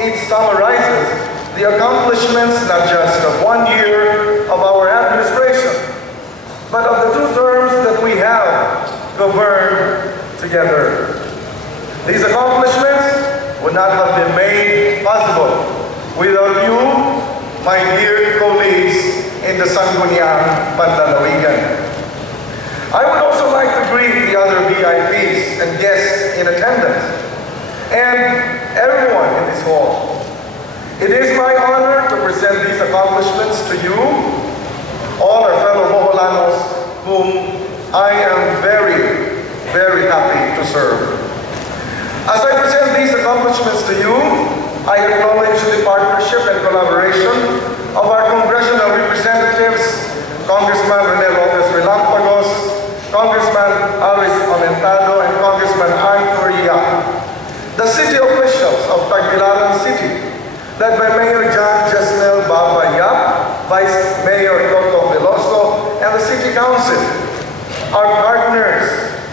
it summarizes the accomplishments not just of 1 year of our administration, but of the 2 terms that we have governed together. These accomplishments would not have been made possible without you, my dear colleagues in the Sangguniang Panlalawigan. I would also like to greet the other VIPs and guests in attendance, and everyone in this hall. It is my honor to present these accomplishments to you, all our fellow Boholanos, whom I am very, very happy to serve. As I present these accomplishments to you, I acknowledge the partnership and collaboration of our congressional representatives, Congressman Rene Lopez Relampagos, Congressman Aris Aumentado, and Congressman Arthur Yap. The city officials of Tagbilaran City, led by Mayor John Jesnel Baba Yap, Vice Mayor Toto Veloso, and the City Council, our partners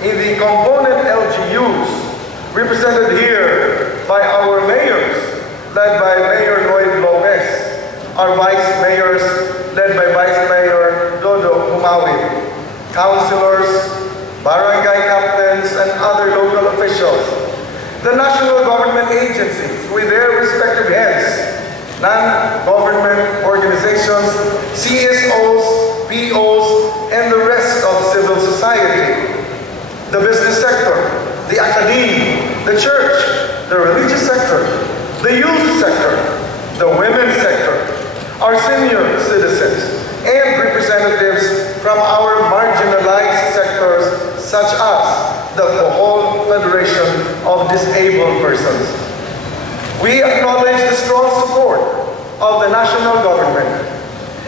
in the component LGUs, represented here by our mayors, led by Mayor Lloyd Lopez, our vice mayors, led by Vice Mayor Dodo Humawi, councilors, barangay captains, and other local officials, the national government agencies with their respective heads, non-government organizations, CSOs, POs, and the rest of civil society, the business sector, the academia, the church, the religious sector, the youth sector, the women's sector, our senior citizens, and representatives from our marginalized sectors such as the Bohol Federation of Disabled Persons. We acknowledge the strong support of the national government,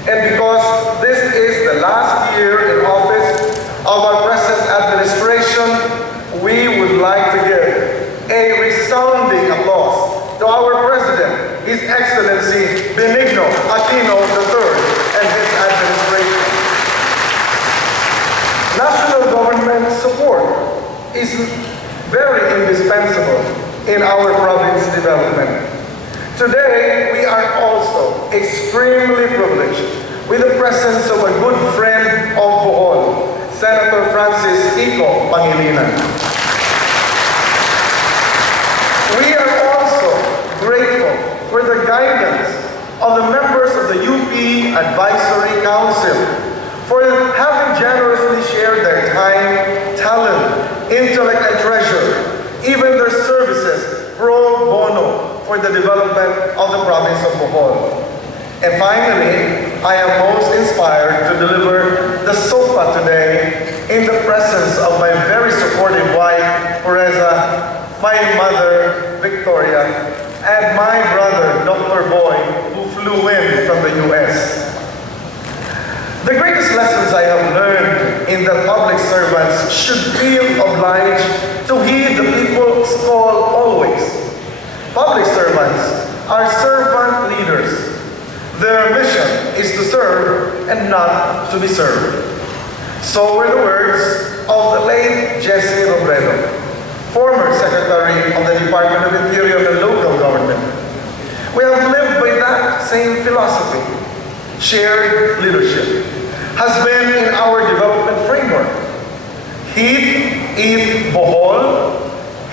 and because this is the last year in office of our present administration, we would like to give a resounding applause to our President, His Excellency Benigno Aquino III and his administration. National government support is very indispensable in our province development. Today, we are also extremely privileged with the presence of a good friend of Bohol, Senator Francis Kiko Pangilinan. We are also grateful for the guidance of the members of the UP Advisory Council for having generously shared their time, talent, intellect, and treasure, even their services pro bono for the development of the province of Bohol. And finally, I am most inspired to deliver the Sopa today in the presence of my very supportive wife, Pereza, my mother, Victoria, and my brother, Dr. Boy, who flew in from the US. The greatest lessons I have learned in that public servants should feel obliged to heed the people's call always. Public servants are servant leaders. Their mission is to serve and not to be served. So were the words of the late Jesse Robredo, former Secretary of the Department of Interior and Local Government. We have lived by that same philosophy. Shared leadership has been in our development framework. Heat, Eat, Bohol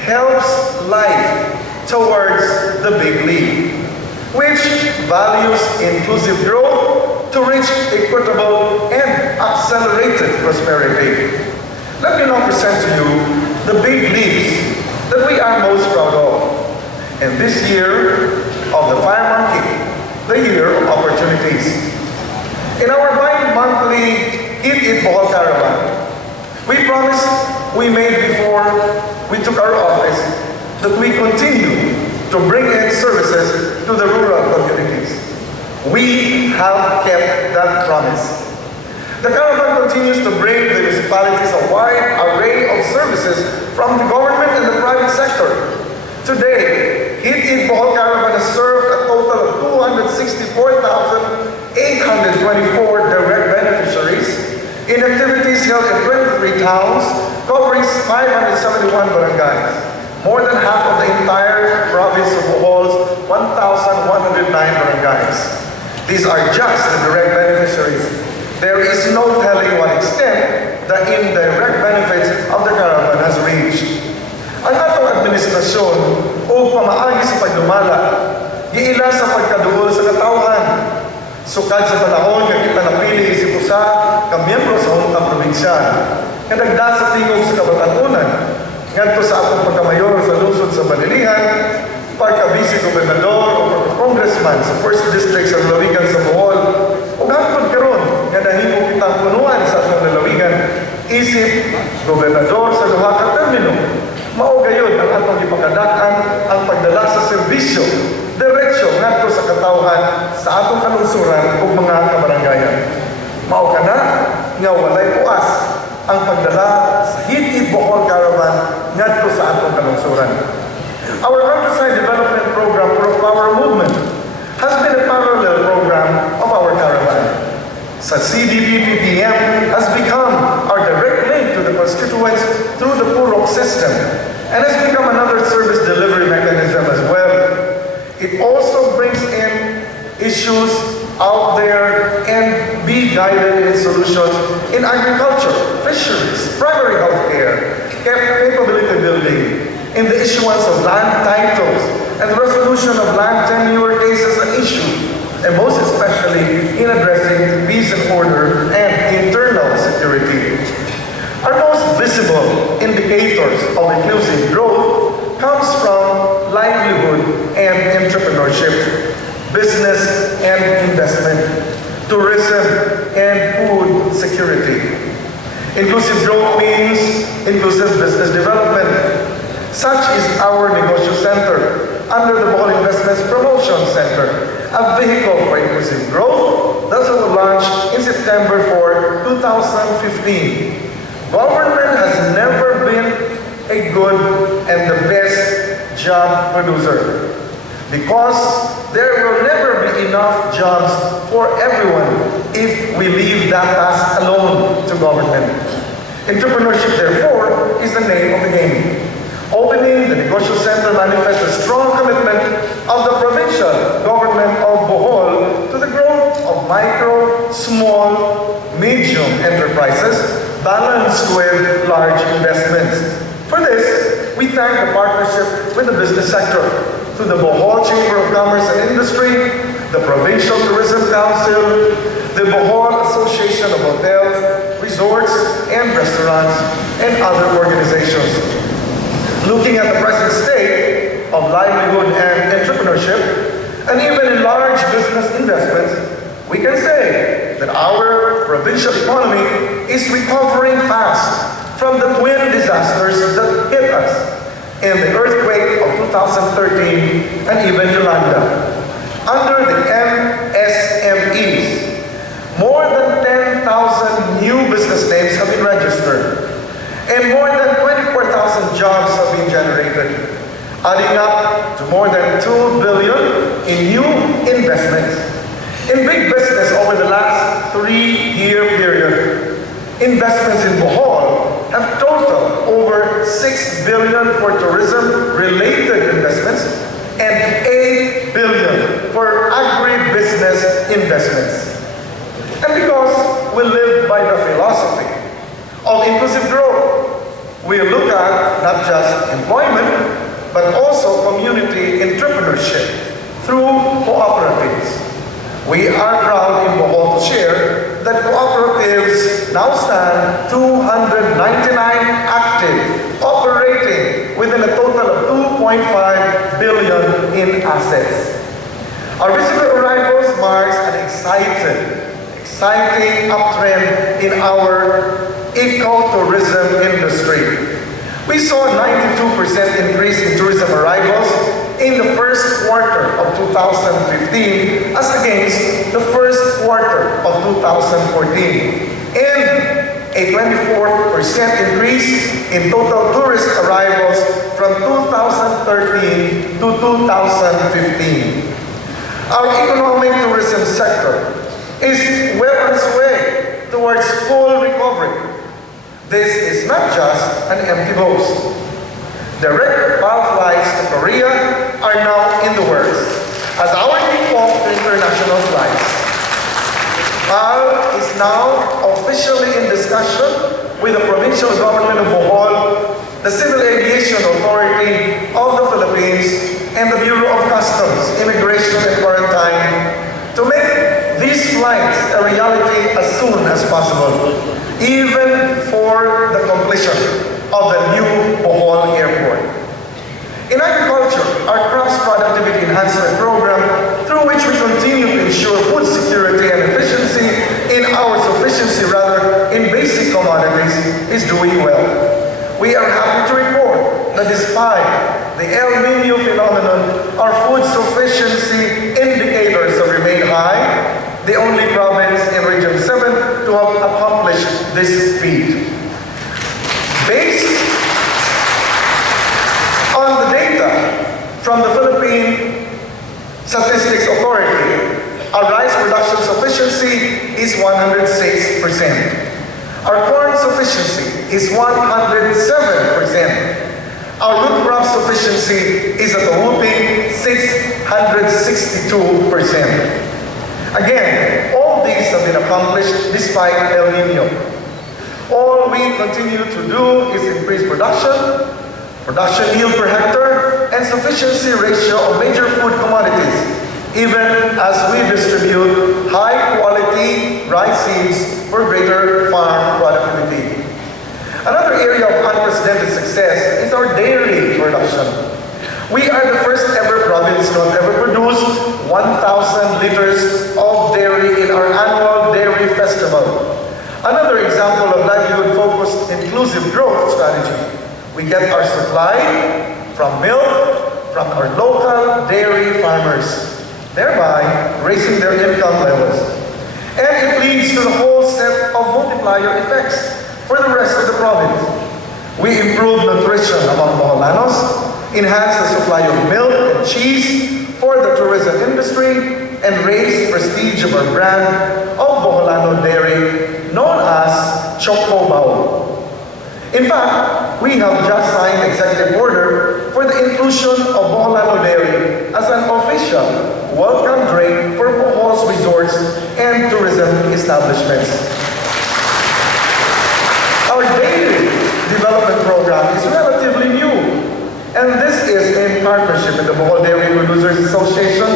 helps life towards the big league, which values inclusive growth to reach equitable and accelerated prosperity. Let me now present to you the big leaps that we are most proud of. And this year of the Fire Monkey, the year of opportunities. In our bi-monthly Eat Bohol Caravan, we promised we made before we took our office that we continue to bring in services to the rural communities. We have kept that promise. The caravan continues to bring the municipalities a wide array of services from the government and the private sector. Today, Eat Bohol Caravan has served a total of 264,824 direct beneficiaries in activities held in 23 towns, covering 571 barangays, more than half of the entire province of Bohol's recognized. These are just the direct beneficiaries. There is no telling what extent the indirect benefits of the caravan has reached. Ang atong administrasyon o pamaagi sa pagdumala, giila sa pagkaduol sa katawhan. Sukad sa panahon nga kita napili isip usa ka miyembro sa untang probinsyal, nga nagda sa tingog sa kabatanunan, ngadto sa atong pagkamayor sa lungsod sa Balilihan, pagka-vice-gobernador o congressman sa 1st District sa lalawigan sa Bohol, ug hangtod karon nga nahimo kitang punuan sa atong lalawigan isip gobernador sa duha ka termino. Mao gayud ang atong ipakadak-an ang pagdala sa serbisyo diretsyo ngadto sa katawhan sa atong kalungsuran ug mga kabarangayan. Mao kana nga walay puas ang pagdala sa Hitid Bohol Caravan ngadto sa atong kalungsuran. Our countryside development program, Pro-Power Movement, has been a parallel program of our caravan. Sa CDP-PPM has become our direct link to the constituents through the PUROC system and has become another service delivery mechanism as well. It also brings in issues out there and be guided in solutions in agriculture, fisheries, primary health care, capability building, in the issuance of land titles, and the resolution of land tenure cases and issues, and most especially in addressing peace and order and internal security. Our most visible indicators of inclusive growth comes from livelihood and entrepreneurship, business and investment, tourism and food security. Inclusive growth means inclusive business development. Such is our Negosyo Center under the Bohol Investments Promotion Center, a vehicle for inclusive growth that was launched in September 4, 2015. Government has never been a good and the best job producer because there will never be enough jobs for everyone if we leave that task alone to government. Entrepreneurship, therefore, is the name of the game. Opening the Negosyo Center manifests a strong commitment of the provincial government of Bohol to the growth of micro, small, medium enterprises balanced with large investments. For this, we thank the partnership with the business sector through the Bohol Chamber of Commerce and Industry, the Provincial Tourism Council, the Bohol Association of Hotels, Resorts, and Restaurants, and other organizations. Looking at the present state of livelihood and entrepreneurship, and even in large business investments, we can say that our provincial economy is recovering fast from the twin disasters that hit us in the earthquake of 2013 and even Yolanda. Under the MSMEs, more than 10,000 new business names have been registered, and more than 24,000 jobs have been generated, adding up to more than 2 billion in new investments. In big business over the last 3-year period, investments in Bohol have totaled over 6 billion for tourism-related investments and 8 billion for agribusiness investments. And because we live by the philosophy of inclusive growth, we look at not just employment, but also community entrepreneurship through cooperatives. We are proud in Bohol to share that cooperatives now stand 299 active, operating within a total of 2.5 billion in assets. Our visitor arrivals marks an exciting uptrend in our ecotourism industry. We saw a 92% increase in tourism arrivals in the first quarter of 2015 as against the first quarter of 2014, and a 24% increase in total tourist arrivals from 2013 to 2015. Our economic tourism sector is well on its way towards full recovery. This is not just an empty boast. Direct PAL flights to Korea are now in the works as our default to international national flights. PAL is now officially in discussion with the provincial government of Bohol, the Civil Aviation Authority of the Philippines, and the Bureau of Customs, Immigration and Quarantine to make these flights a reality as soon as possible, even for the completion of the new Bohol Airport. In agriculture, our crops productivity enhancement program, through which we continue to ensure food security and efficiency in basic commodities, is doing well. We are happy to report that despite the El Nino phenomenon, our food sufficiency indicators have remained high, the only province in Region 7 to have accomplished this feat. Based on the data from the Philippine Statistics Authority, our rice production sufficiency is 106%. Our corn sufficiency is 107%. Our root crop sufficiency is at a whopping 662%. Again, all these have been accomplished despite El Nino. All we continue to do is increase production yield per hectare, and sufficiency ratio of major food commodities, even as we distribute high-quality rice seeds for greater farm productivity. Another area of unprecedented success is our dairy production. We are the first ever province to have ever produced 1,000 liters of dairy in our annual dairy festival. Another example of livelihood-focused inclusive growth strategy. We get our supply from milk from our local dairy farmers, thereby raising their income levels. And it leads to the whole set of multiplier effects for the rest of the province. We improve nutrition among Boholanos, enhance the supply of milk and cheese for the tourism industry, and raise prestige of our brand of Boholano dairy known as Choco. In fact, we have just signed executive order for the inclusion of Boholano dairy as an official welcome drink for Bohol's resorts and tourism establishments. Our dairy development program is relatively new, and this is in partnership with the Bohol Dairy Producers Association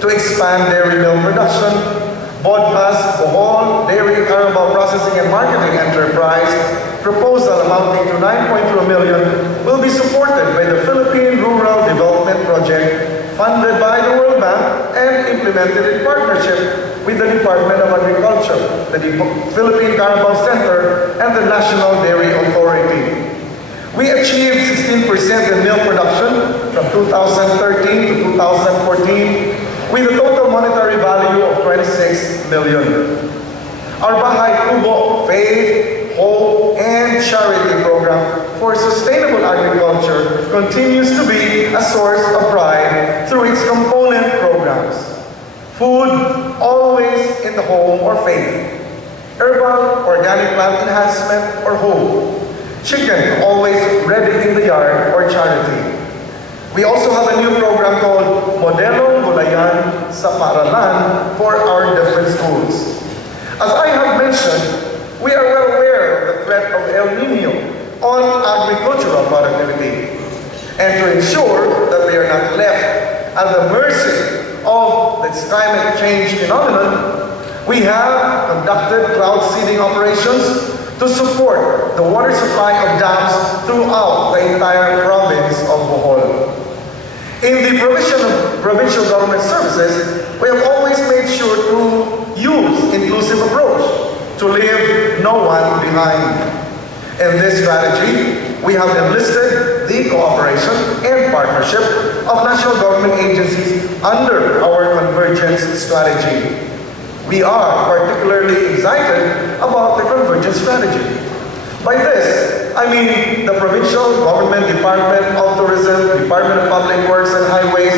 to expand dairy milk production. Bodpas Bohol Dairy Carabao Processing and Marketing Enterprise proposal amounting to 9.2 million will be supported by the Philippine Rural Development Project, funded by the World Bank and implemented in partnership with the Department of Agriculture, the Philippine Carabao Center, and the National Dairy Authority. We achieved 16% in milk production from 2013 to 2014 with a total monetary value of 26 million. Our Bahay Kubo Faith, Hope, and Charity program for sustainable agriculture continues to be a source of pride through its component programs. Food, always in the home or faith. Herbal, organic plant enhancement or hope. Chicken, always ready in the yard or charity. We also have a new program called Modelong Gulayan sa Paaralan for our different schools. As I have mentioned, we are well aware of the threat of El Nino on agricultural productivity. And to ensure that we are not left at the mercy of this climate change phenomenon, we have conducted cloud seeding operations to support the water supply of dams throughout the entire province of Bohol. In the provision of provincial government services, we have always made sure to use inclusive approach to leave no one behind. In this strategy, we have enlisted the cooperation and partnership of national government agencies under our convergence strategy. We are particularly excited about the convergence strategy. By this, I mean the Provincial Government Department of Tourism, Department of Public Works and Highways,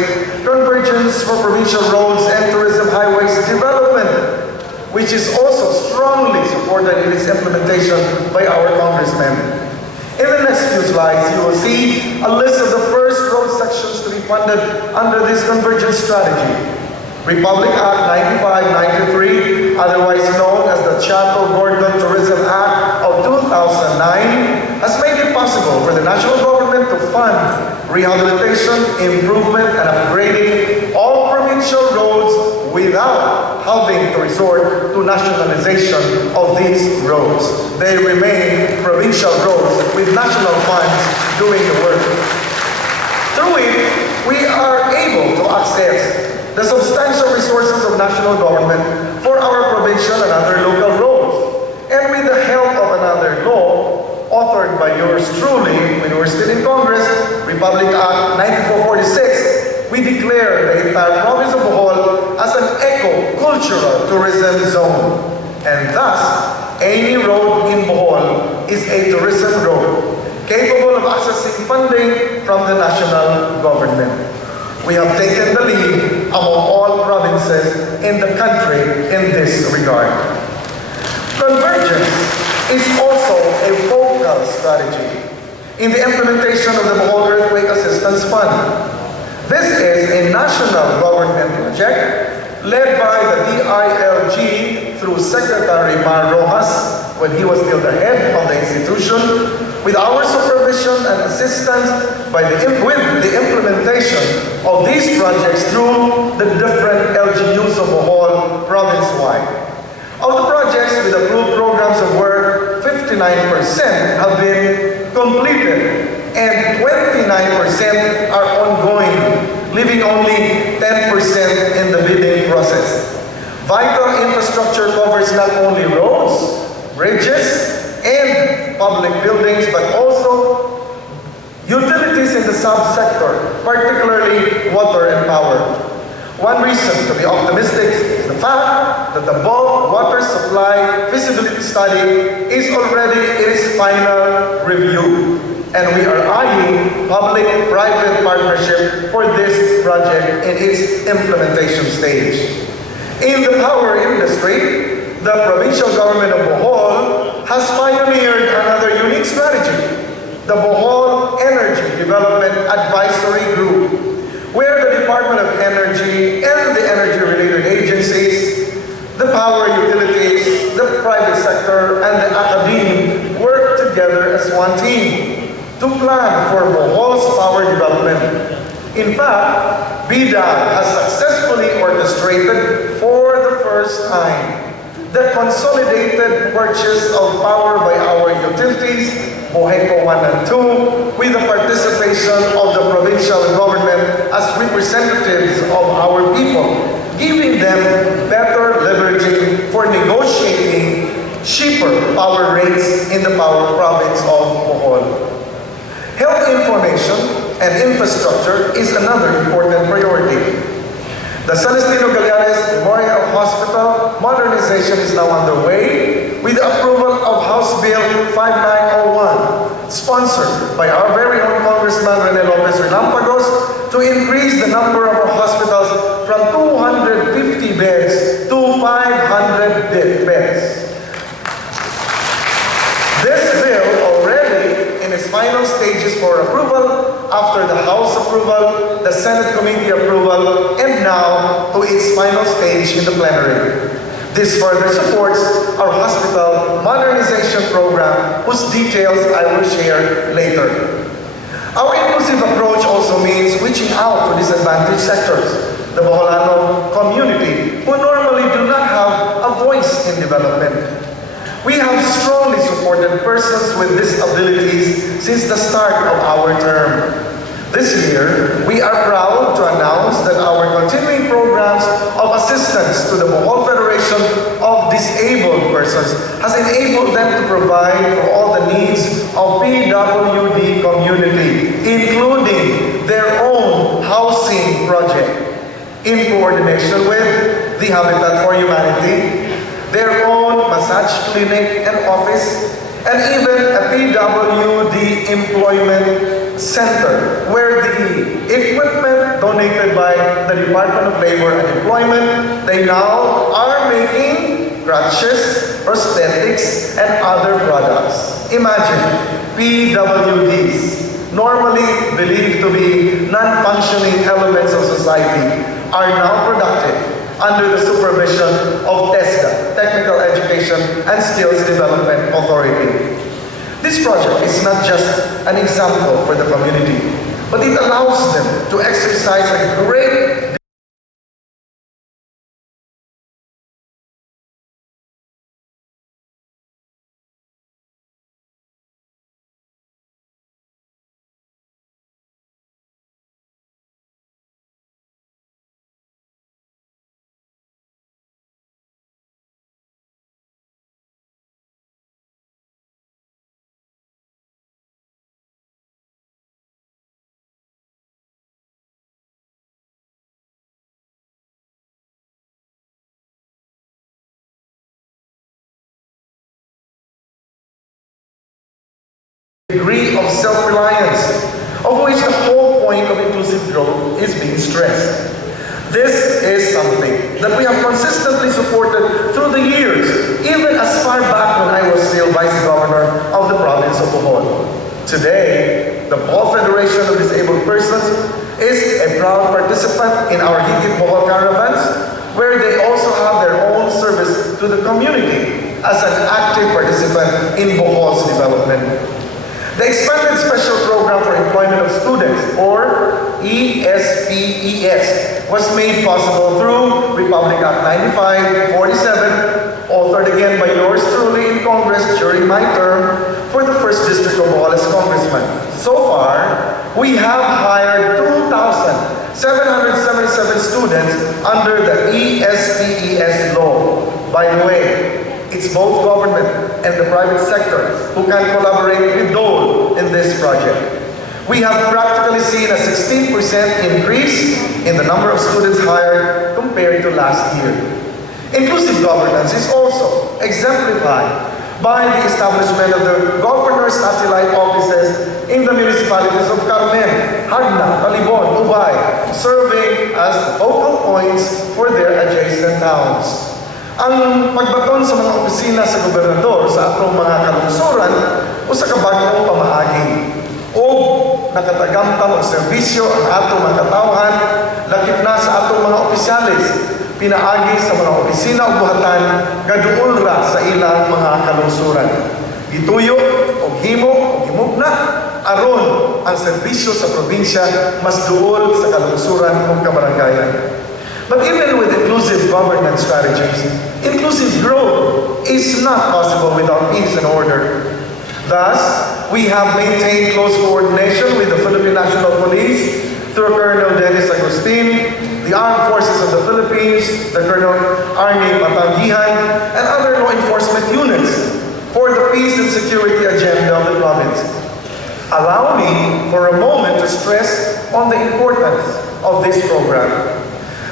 Convergence for Provincial Roads and Tourism Highways Development, which is also strongly supported in its implementation by our congressmen. In the next few slides, you will see a list of the first road sections to be funded under this convergence strategy. Republic Act 9593, otherwise known as the Chatto'S Tourism Act of 2009, has made it possible for the national government to fund rehabilitation, improvement, and upgrading all provincial roads without having to resort to nationalization of these roads. They remain provincial roads with national funds doing the work. Through it, we are able to access the substantial resources of national government for our provincial and other local roads. And with the help of another law, authored by yours truly when we were still in Congress, Republic Act 9446, we declare the entire province of Bohol as an eco-cultural tourism zone. And thus, any road in Bohol is a tourism road, capable of accessing funding from the national government. We have taken the lead among all provinces in the country in this regard. Convergence is also a focal strategy in the implementation of the Bohol Earthquake Assistance Fund. This is a national government project led by the DILG through Secretary Mar Rojas when he was still the head of the institution, with our supervision and assistance with the implementation of these projects through the different LGUs of Bohol province-wide. Of the projects with approved programs of work, 59% have been completed and 29% are ongoing, leaving only 10% in the bidding process. Vital infrastructure covers not only roads, bridges, and public buildings, but also utilities in the subsector, particularly water and power. One reason to be optimistic is the fact that the bulk water supply feasibility study is already in its final review, and we are eyeing public-private partnership for this project in its implementation stage. In the power industry, the provincial government of Bohol has pioneered another unique strategy, the Bohol Energy Development Advisory Group, where the Department of Energy and the energy-related agencies, the power utilities, the private sector, and the academe work together as one team to plan for Bohol's power development. In fact, BIDA has successfully orchestrated for the first time the consolidated purchase of power by our utilities, Boheco 1 and 2, with the participation of the provincial government as representatives of our people, giving them better leveraging for negotiating cheaper power rates in the power province of Bohol. Health information and infrastructure is another important priority. The Celestino Galeares Memorial Hospital modernization is now underway with the approval of House Bill 5901, sponsored by our very own Congressman Rene Lopez Relampagos, to increase the number of our hospitals from 250 beds to 500 beds. This bill already in its final stages for approval after the House approval, the Senate committee approval, and now to its final stage in the plenary. This further supports our hospital modernization program, whose details I will share later. Our inclusive approach also means reaching out to disadvantaged sectors, the Boholano community, who normally do not have a voice in development. We have strongly supported persons with disabilities since the start of our term. This year, we are proud to announce that our continuing programs of assistance to the Bohol Federation of Disabled Persons has enabled them to provide for all the needs of PWD community, including their own housing project, in coordination with the Habitat for Humanity, their own massage clinic and office, and even a PWD employment center, where the equipment donated by the Department of Labor and Employment, they now are making crutches, prosthetics, and other products. Imagine, PWDs, normally believed to be non-functioning elements of society, are now productive under the supervision of TESDA, Technical Education and Skills Development Authority. This project is not just an example for the community, but it allows them to exercise a great degree of self-reliance, of which the whole point of inclusive growth is being stressed. This is something that we have consistently supported through the years, even as far back when I was still Vice Governor of the province of Bohol. Today, the Bohol Federation of Disabled Persons is a proud participant in our Higit Bohol Caravans, where they also have their own service to the community as an active participant in Bohol's development. The expanded special program for employment of students, or ESPES, was made possible through Republic Act 9547, authored again by yours truly in Congress during my term for the 1st District of Bohol as Congressman. So far, we have hired 2,777 students under the ESPES law. By the way, it's both government and the private sector who can collaborate with Dole in this project. We have practically seen a 16% increase in the number of students hired compared to last year. Inclusive governance is also exemplified by the establishment of the governor's satellite offices in the municipalities of Carmen, Hagna, Talibon, Ubay, serving as focal points for their adjacent towns. Ang pagbaton sa mga opisina sa gobernador sa atong mga kalungsuran o sa kabagong pamaagi o nakatagamtam og serbisyo ang atong mga katawhan lakip na sa atong mga opisyalis pinaagi sa mga opisina ug buhatan gaduol ra sa ilang mga kalungsuran. Gituyo og himo og himugna aron ang serbisyo sa probinsya mas duol sa kalungsuran ug kabarangayan. But even with inclusive governance strategies, inclusive growth is not possible without peace and order. Thus, we have maintained close coordination with the Philippine National Police through Colonel Dennis Agustin, the Armed Forces of the Philippines, the Colonel Arnie Matanggihan, and other law enforcement units for the peace and security agenda of the province. Allow me for a moment to stress on the importance of this program.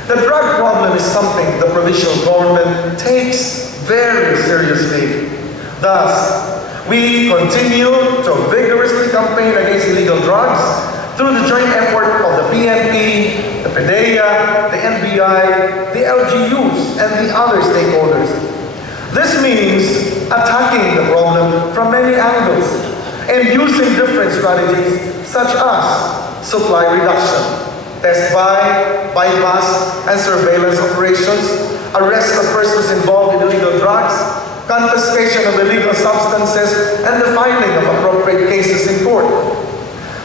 The drug problem is something the provincial government takes very seriously. Thus, we continue to vigorously campaign against illegal drugs through the joint effort of the PNP, the PDEA, the NBI, the LGUs, and the other stakeholders. This means attacking the problem from many angles and using different strategies such as supply reduction, test buy, bypass, and surveillance operations, arrest of persons involved in illegal drugs, confiscation of illegal substances, and the filing of appropriate cases in court.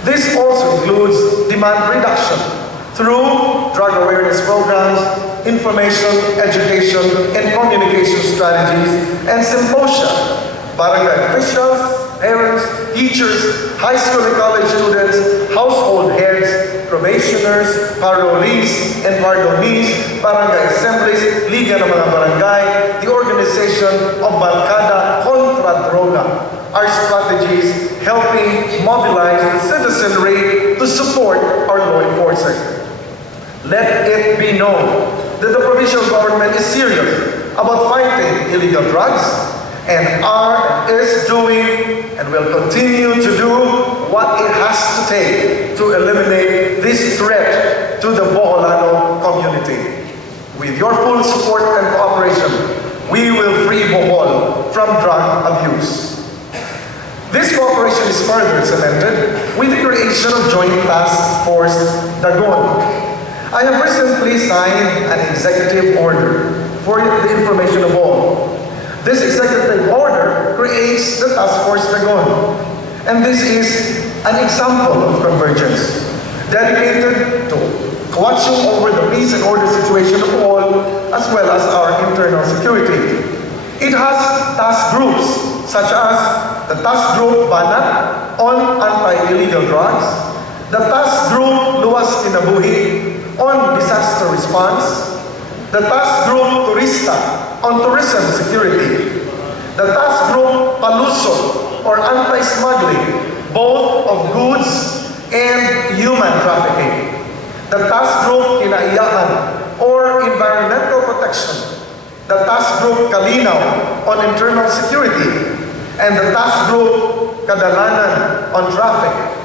This also includes demand reduction through drug awareness programs, information, education, and communication strategies, and symposia. Barangay officials, parents, teachers, high school and college students, household heads, probationers, parolees, and pardonees, barangay assemblies, Liga ng mga Barangay, the organization of Barkada Contra Droga are strategies helping mobilize the citizenry to support our law enforcement. Let it be known that the provincial government is serious about fighting illegal drugs and is doing and will continue to do what it has to take to eliminate this threat to the Boholano community. With your full support and cooperation, we will free Bohol from drug abuse. This cooperation is further cemented with the creation of Joint Task Force Dagon, I have recently signed an executive order for the information of all. This executive order creates the Task Force Dragon, and this is an example of convergence, dedicated to watching over the peace and order situation of all, as well as our internal security. It has task groups, such as the Task Group Banat on anti-illegal drugs, the Task Group Luwas Kinabuhi on disaster response, the Task Group Turista on tourism security, the Task Group Paluso or anti-smuggling, both of goods and human trafficking, the Task Group Kinaiyakan or environmental protection, the Task Group Kalinaw on internal security, and the Task Group Kadalanan on traffic,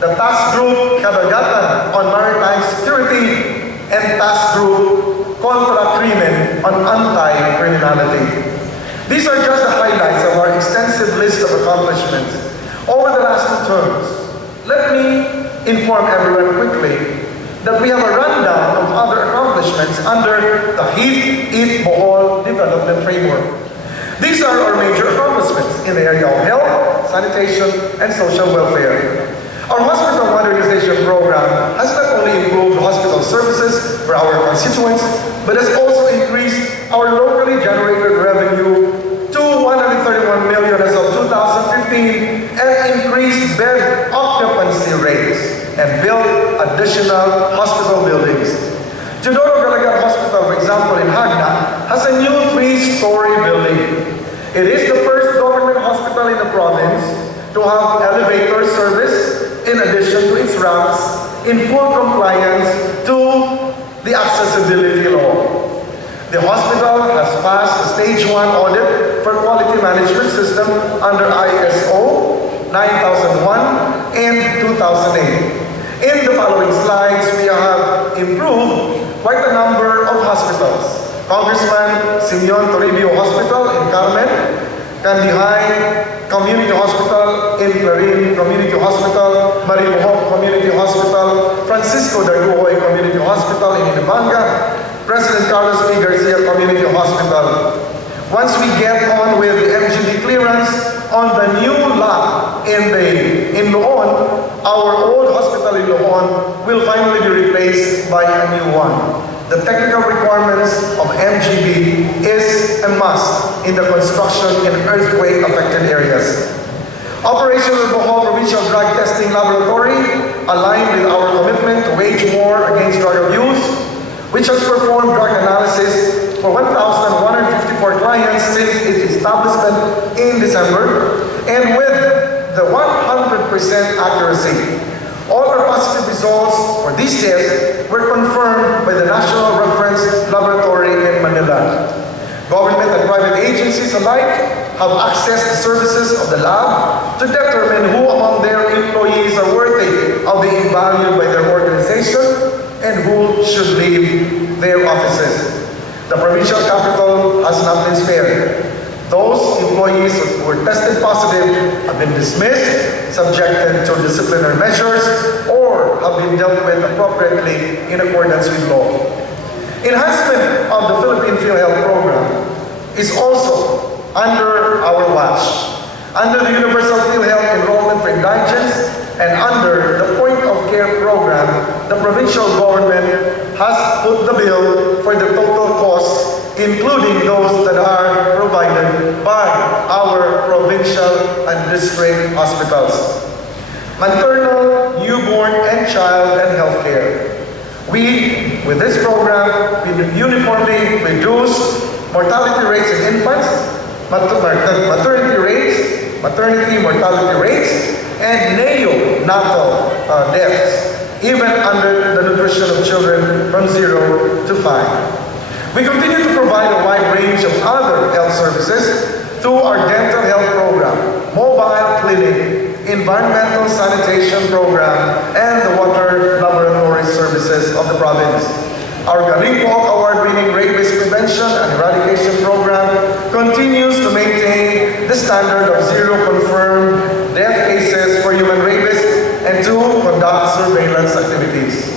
the Task Group Kadagatan on maritime security, and Task Group Contra Crimen on anti-criminality. These are just the highlights of our extensive list of accomplishments over the last 2 terms. Let me inform everyone quickly that we have a rundown of other accomplishments under the HEAT, Eat, Bohol Development Framework. These are our major accomplishments in the area of health, sanitation, and social welfare. Our hospital modernization program has not only improved hospital services for our constituents, but has also increased our locally generated revenue to 131 million as of 2015 and increased bed occupancy rates and built additional hospital buildings. Teodoro Galagat Hospital, for example, in Hagna, has a new 3-story building. It is the first government hospital in the province to have elevator service in addition to its ramps in full compliance to the accessibility law. The hospital has passed the Stage 1 audit for quality management system under ISO 9001 and 2008. In the following slides, we have improved quite a number of hospitals. Congressman Simeon Toribio Hospital in Carmen, Kandihay Community Hospital in Clarin Community Hospital, Maribohok Community Hospital, Francisco Daguhoy Community Hospital in Inabanga, President Carlos P. Garcia Community Hospital. Once we get on with the MGB clearance on the new lot in Loon, our old hospital in Loon will finally be replaced by a new one. The technical requirements of MGB is a must in the construction in earthquake-affected areas. Operational Bohol Provincial Drug Testing Laboratory, aligned with our commitment to wage war against drug abuse, which has performed drug analysis for 1,154 clients since its establishment in December, and with the 100% accuracy. All our positive results for these tests were confirmed by the National Reference Laboratory in Manila. Government and private agencies alike have accessed the services of the lab to determine who among their employees are worthy of being valued by their organization and who should leave their offices. The provincial capital has not been spared. Those employees who were tested positive have been dismissed, subjected to disciplinary measures, or have been dealt with appropriately in accordance with law. Enhancement of the Philippine PhilHealth program is also under our watch. Under the Universal PhilHealth Enrollment for Indigents and under the Point of Care program, the provincial government has put the bill for the total costs, including those that are provided by our provincial and district hospitals. Maternal, newborn, and child and healthcare. We, with this program, we uniformly reduce mortality rates in infants, maternity mortality rates, and neonatal deaths, even under the nutrition of children from 0 to 5. We continue to provide a wide range of other health services through our dental health program, mobile clinic, environmental sanitation program, and the water laboratory services of the province. Our Galing Walk award-winning rabies prevention and eradication program continues to maintain the standard of 0 confirmed death cases for human rabies and to conduct surveillance activities.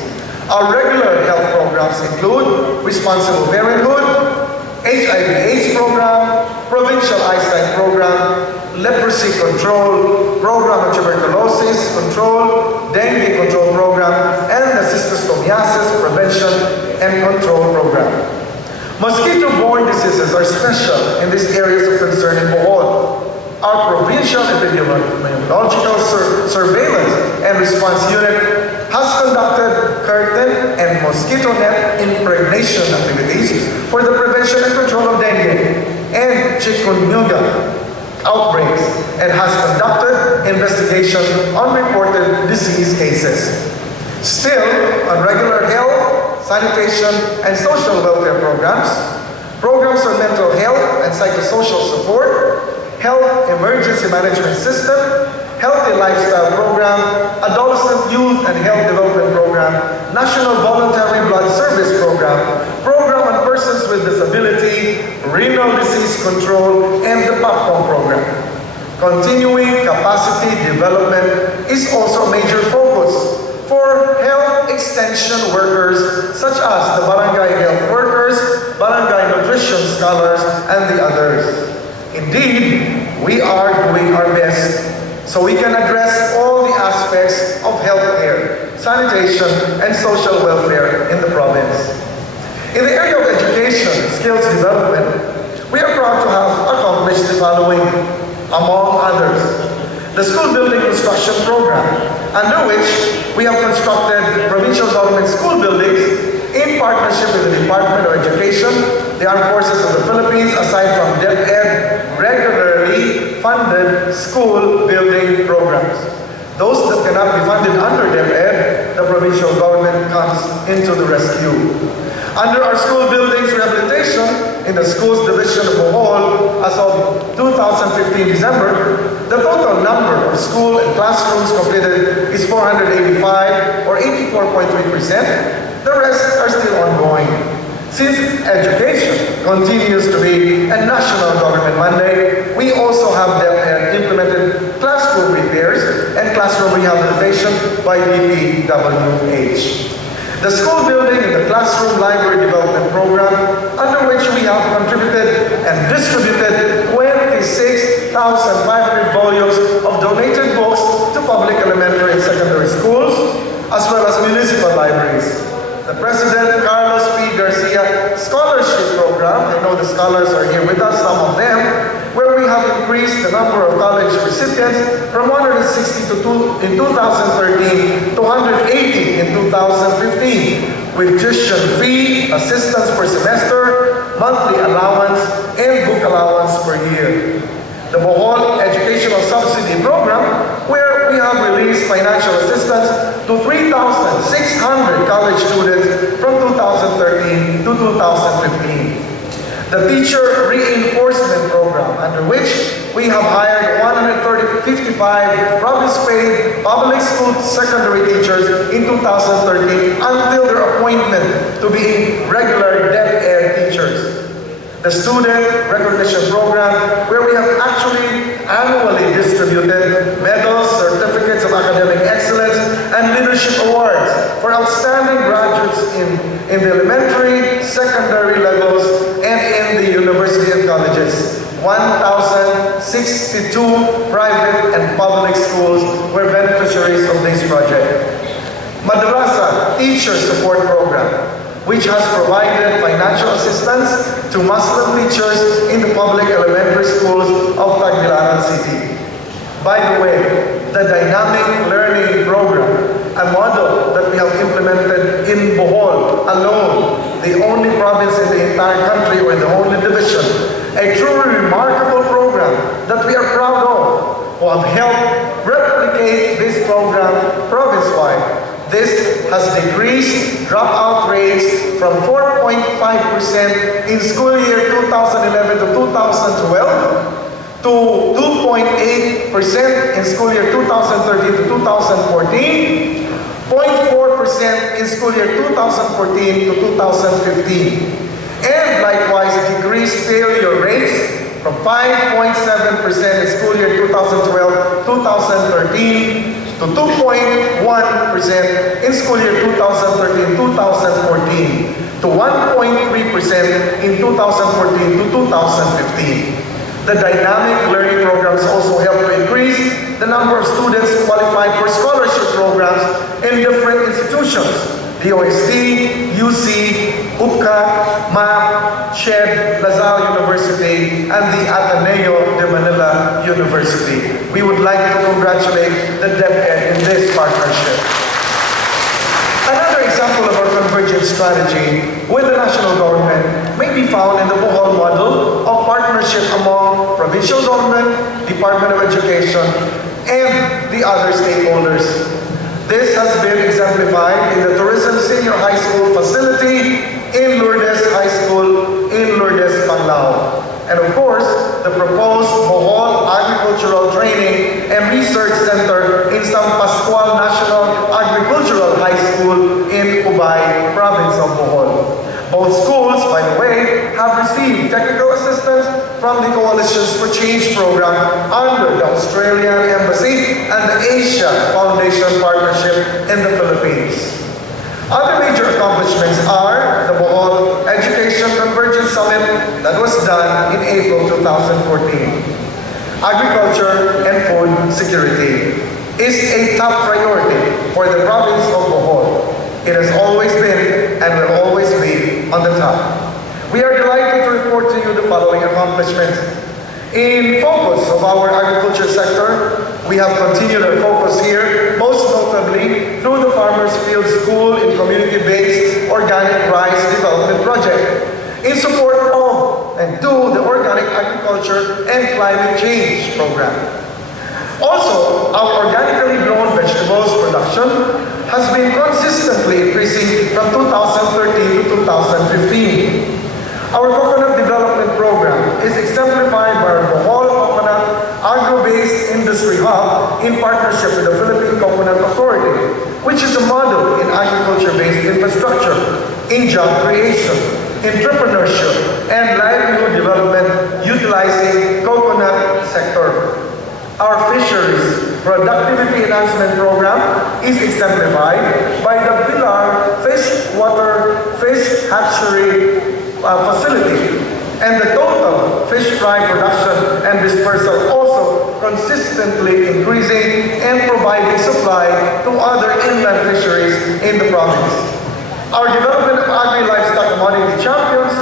Our regular health responsible parenthood, HIV/AIDS program, provincial eyesight program, leprosy control, program of tuberculosis control, dengue control program, and the schistosomiasis prevention and control program. Mosquito-borne diseases are special in these areas of concern in Bohol. Our provincial epidemiological surveillance and response unit has conducted curtain and mosquito net impregnation activities for the prevention and control of dengue and chikungunya outbreaks and has conducted investigation on reported disease cases. Still, on regular health, sanitation, and social welfare programs, programs on mental health and psychosocial support, health emergency management system, healthy lifestyle program, adolescent youth and health development program, national voluntary blood service program, program on persons with disability, renal disease control, and the popcorn program. Continuing capacity development is also a major focus for health extension workers such as the barangay health workers, barangay nutrition scholars, and the others. Indeed, we are doing our best so we can address all the aspects of healthcare, sanitation, and social welfare in the province. In the area of education, skills development, we are proud to have accomplished the following, among others. The school building construction program, under which we have constructed provincial government school buildings in partnership with the Department of Education, the Armed Forces of the Philippines, aside from DepEd regularly funded school building programs. Those that cannot be funded under DepEd, the provincial government comes into the rescue. Under our school buildings rehabilitation in the schools division of Bohol, as of 2015 December, the total number of school and classrooms completed is 485 or 84.3%. The rest are still ongoing. Since education continues to be a national government mandate, we also have implemented classroom repairs and classroom rehabilitation by DPWH. The school building and the classroom library development program, under which we have contributed and distributed 26,500 volumes of donated books to public elementary and secondary schools, as well as municipal libraries. The President Carlos P. Garcia Scholarship Program, I know the scholars are here with us, some of them, where we have increased the number of college recipients from 160 in 2013 to 180 in 2015, with tuition fee, assistance per semester, monthly allowance, and book allowance per year. The Bohol Educational Subsidy Program, where we have released financial assistance to 3,600 college students from 2013 to 2015. The Teacher Reinforcement Program, under which we have hired 155 province-paid public school secondary teachers in 2013 until their appointment to be regular DepEd teachers. The Student Recognition Program, where we have actually annually distributed medals, certificates of academic excellence, and leadership awards for outstanding graduates in the elementary, secondary levels, and in the university and colleges. 1,062 private and public schools were beneficiaries of this project. Madrasa Teacher Support Program, which has provided financial assistance to Muslim teachers in the public elementary schools of Tagbilaran City. By the way, the Dynamic Learning Program, a model that we have implemented in Bohol alone, the only province in the entire country or the only division, a truly remarkable program that we are proud of, who have helped replicate this program province-wide. This has decreased dropout rates from 4.5% in school year 2011 to 2012 to 2.8% in school year 2013 to 2014, 0.4% in school year 2014 to 2015. And likewise, decreased failure rates from 5.7% in school year 2012-2013 to 2.1% in school year 2013-2014. to 1.3% in 2014 to 2015. The dynamic learning programs also help to increase the number of students qualified for scholarship programs in different institutions: the OST, UC, UPCA, MAP, SHED, LaSalle University, and the Ateneo de Manila University. We would like to congratulate the DepEd in this partnership. Another example of our convergent strategy with the national government may be found in the Bohol model of partnership among provincial government, Department of Education, and the other stakeholders. This has been exemplified in the Tourism Senior High School facility in Lourdes High School in Lourdes, Panglao. And of course, the proposed Bohol Agricultural Training and Research Center in San Pascual National Agricultural High School in Ubay, province of Bohol. Both schools, by the way, have received technical assistance from the Coalitions for Change program under the Australian Embassy and the Asia Foundation Partnership in the Philippines. Other major accomplishments are the Bohol Education Convergence Summit that was done in April 2014. Agriculture and food security is a top priority for the province of Bohol. It has always been and will always be on the top. We are delighted to report to you the following accomplishments. In focus of our agriculture sector, we have continued our focus here, most notably through the Farmers Field School in Community-Based Organic Rice Development Project, in support of and to the Organic Agriculture and Climate Change Program. Also, our organically grown vegetables production has been consistently increasing from 2013 to 2015. Our coconut development program is exemplified by our Bohol Coconut Agro-Based Industry Hub in partnership with the Philippine Coconut Authority, which is a model in agriculture-based infrastructure, in job creation, entrepreneurship, and livelihood development utilizing coconut sector. Our fisheries productivity enhancement program is exemplified by the Pilar Fish Hatchery facility, and the total fish fry production and dispersal also consistently increasing and providing supply to other inland fisheries in the province. Our development of agri-livestock commodity champions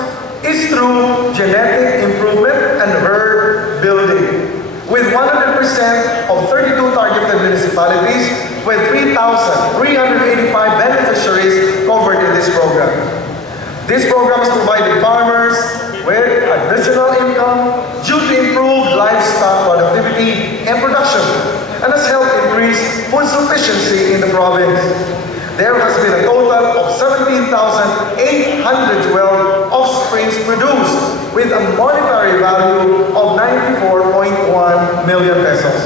is through genetic improvement and herd building, with 100% of 32 targeted municipalities with 3,385 beneficiaries covered in this program. This program is providing farmers with additional income due to improved livestock productivity and production, and has helped increase food sufficiency in the province. There has been a total of 17,812 offsprings produced with a monetary value of 94.1 million pesos.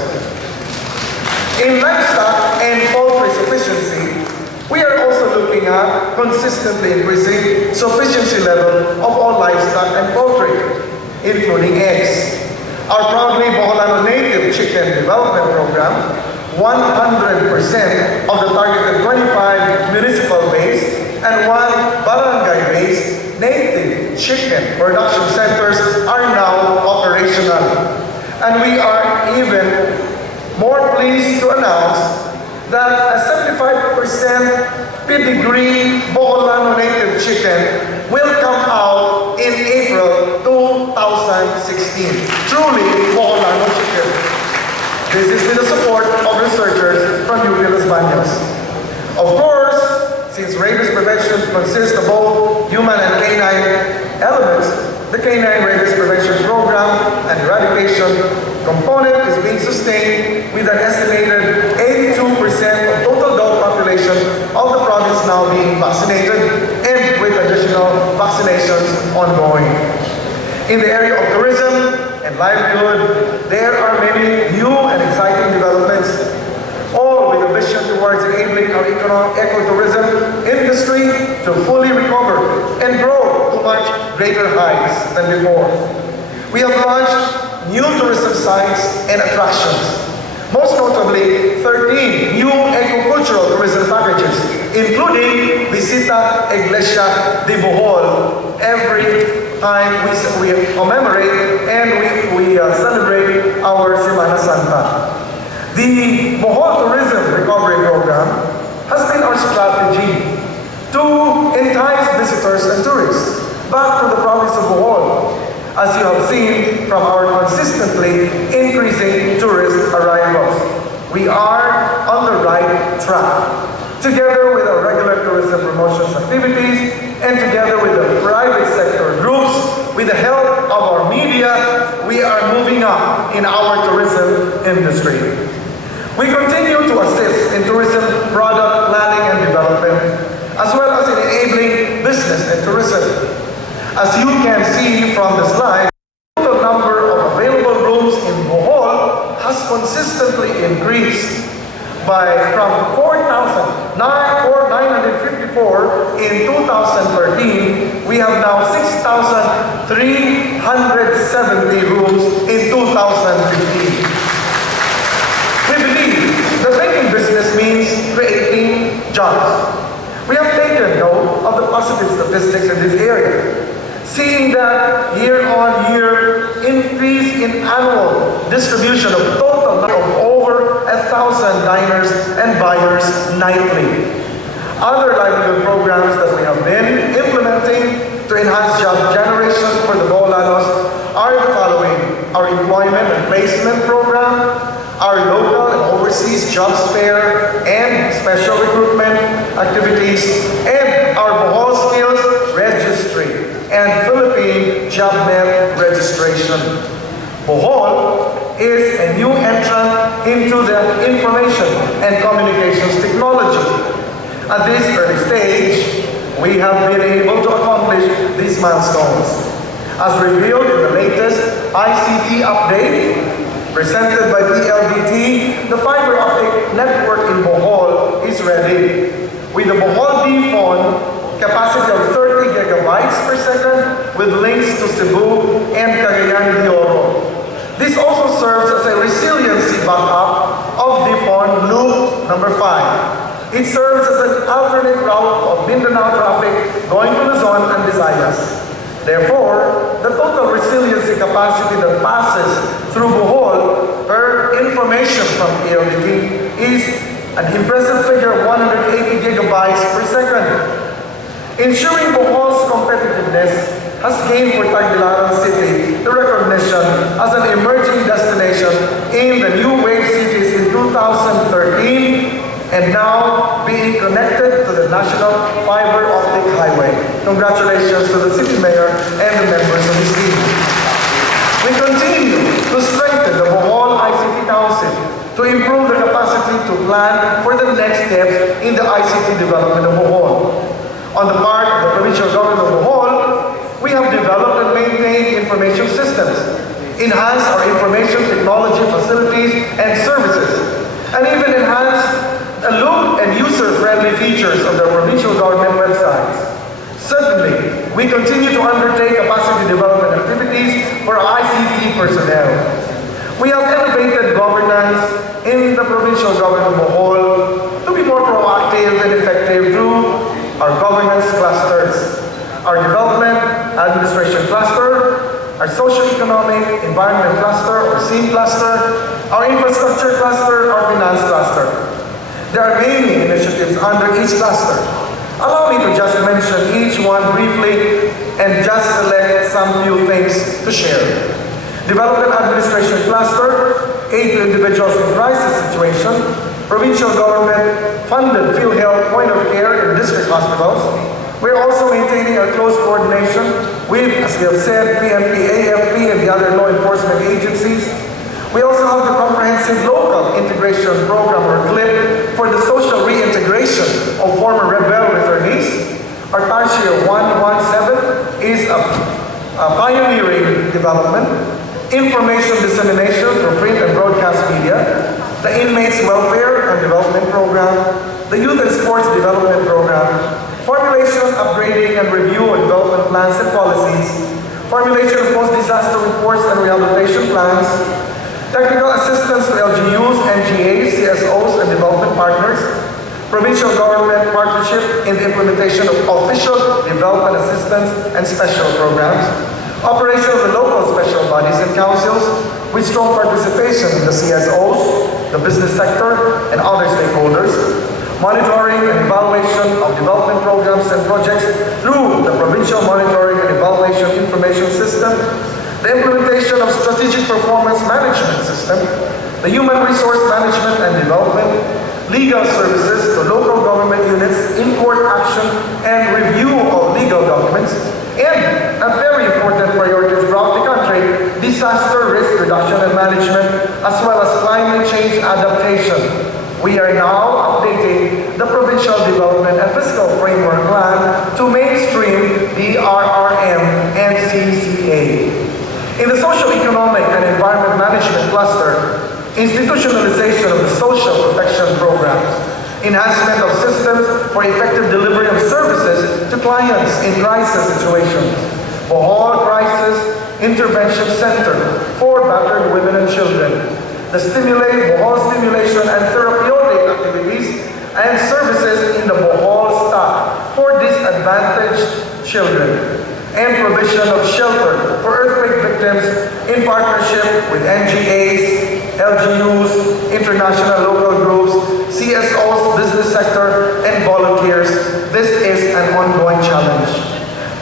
In livestock and poultry sufficiency, we are also looking at consistently increasing sufficiency level of all livestock and poultry, including eggs. Our proudly Boholano native chicken development program, 100% of the targeted 25 municipal-based and 1 barangay-based native chicken production centers are now operational. And we are even more pleased to announce that a 75% pedigree Boholano native chicken will come out in April 2016. Truly Boholano chicken. This is with the support of researchers from UP Los Baños. Of course, since rabies prevention consists of both human and canine elements, the Canine Rabies Prevention Program and eradication component is being sustained with an estimated 82% of total dog population of the province now being vaccinated and with additional vaccinations ongoing. In the area of tourism and livelihood, there are many new and exciting developments, all with a vision towards enabling our ecotourism industry to fully recover and grow to much greater heights than before. We have launched new tourism sites and attractions, most notably 13 new agricultural tourism packages including Visita Iglesia de Bohol every time we commemorate and we celebrate our Semana Santa. The Bohol Tourism Recovery Program has been our strategy to entice visitors and tourists back to the province of Bohol, as you have seen from our consistently increasing tourist arrivals. We are on the right track. Together with our regular tourism promotions activities and together with the private sector groups, with the help of our media, we are moving up in our tourism industry. We continue to assist in tourism product planning and development, as well as in enabling business and tourism. As you can see from the slide, the total number of available rooms in Bohol has consistently increased from 4,954 in 2013, we have now 6,370 rooms in 2015. We believe that making business means creating jobs. We have taken note of the positive statistics in this area, seeing that year-on-year increase in annual distribution of total number of over 1,000 diners and buyers nightly. Other livelihood programs that we have been implementing to enhance job generation for the Boholanos are the following: our employment and placement program, our local and overseas jobs fair and special recruitment activities, and our Bohol Skills Registry and Philippine JobNet registration. Bohol is a new entrant into the information and communications technology. At this early stage, we have been able to accomplish these milestones. As revealed in the latest ICT update presented by PLDT, the fiber optic network in Bohol is ready, with the Bohol D phone capacity of 30 gigabytes per second with links to Cebu and Cagayan de Oro. This also serves as a resiliency backup of the phone loop number 5. It serves as an alternate route of Mindanao traffic going to Luzon and Visayas. Therefore, the total resiliency capacity that passes through Bohol per information from PLDT is an impressive figure of 180 gigabytes per second. Ensuring Bohol's competitiveness has gained for Tagbilaran City the recognition as an emerging destination in the New Wave Cities in 2013 and now being connected to the National Fiber Optic Highway. Congratulations to the City Mayor and the members of his team. We continue to strengthen the Bohol ICT Council to improve the capacity to plan for the next steps in the ICT development of Bohol. On the part of the provincial government of Bohol, we have developed and maintained information systems, enhanced our information technology facilities and services, and even enhanced the look and user-friendly features of the provincial government websites. Certainly, we continue to undertake capacity development activities for ICT personnel. We have elevated governance in the provincial government of Bohol to be more proactive and effective through our governance clusters, our development administration cluster, our socio-economic environment cluster or SEAM cluster, our infrastructure cluster, our finance cluster. There are many initiatives under each cluster. Allow me to just mention each one briefly and just select some few things to share. Development administration cluster, aid to individuals in crisis situation, provincial government funded field health point of care in district hospitals. We're also maintaining a close coordination with, as we have said, PNP, AFP, and the other law enforcement agencies. We also have the comprehensive local integration program or CLIP for the social reintegration of former rebel returnees. Our Tarsier 117 is a pioneering development, information dissemination for print and broadcast media, the Inmates Welfare and Development Program, the Youth and Sports Development Program, formulation, upgrading, and review of development plans and policies, formulation of post-disaster reports and rehabilitation plans, technical assistance to LGUs, NGAs, CSOs, and development partners, provincial government partnership in the implementation of official development assistance and special programs, operation of the local special bodies and councils with strong participation in the CSOs, the business sector, and other stakeholders, monitoring and evaluation of development programs and projects through the Provincial Monitoring and Evaluation Information System, the implementation of Strategic Performance Management System, the Human Resource Management and Development, legal services to local government units, import action and review of legal documents, and a very important priority throughout the country, disaster risk reduction and management, as well as climate change adaptation. We are now updating the Provincial Development and Fiscal Framework Plan to mainstream the RRM and CCA. In the Socio-Economic and Environment Management Cluster, institutionalization of the social protection programs, enhancement of systems for effective delivery of services to clients in crisis situations, Bohol Crisis Intervention Center for battered women and children, the Bohol stimulation and therapeutic activities and services in the Bohol stock for disadvantaged children, and provision of shelter for earthquake victims in partnership with NGAs, LGUs, international local groups, CSOs, business sector, and volunteers. This is an ongoing challenge.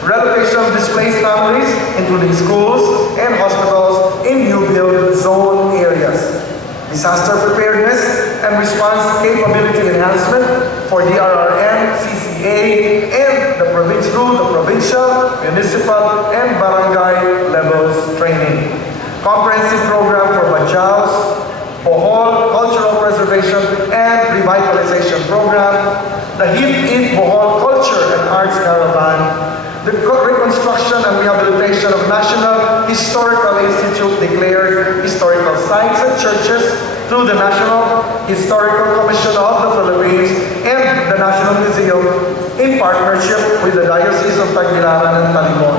Relocation of displaced families, including schools and hospitals in new build zone areas. Disaster preparedness and response capability enhancement for DRRM, CCA, and the province through the provincial, municipal, and barangay levels training. Comprehensive program for Bajau's, Bohol Cultural Preservation and Revitalization Program, the Hip Bohol Culture and Arts Caravan, the reconstruction and rehabilitation of National Historical Institute declared historical sites and churches through the National Historical Commission of the Philippines and the National Museum in partnership with the Diocese of Tagbilaran and Talimon.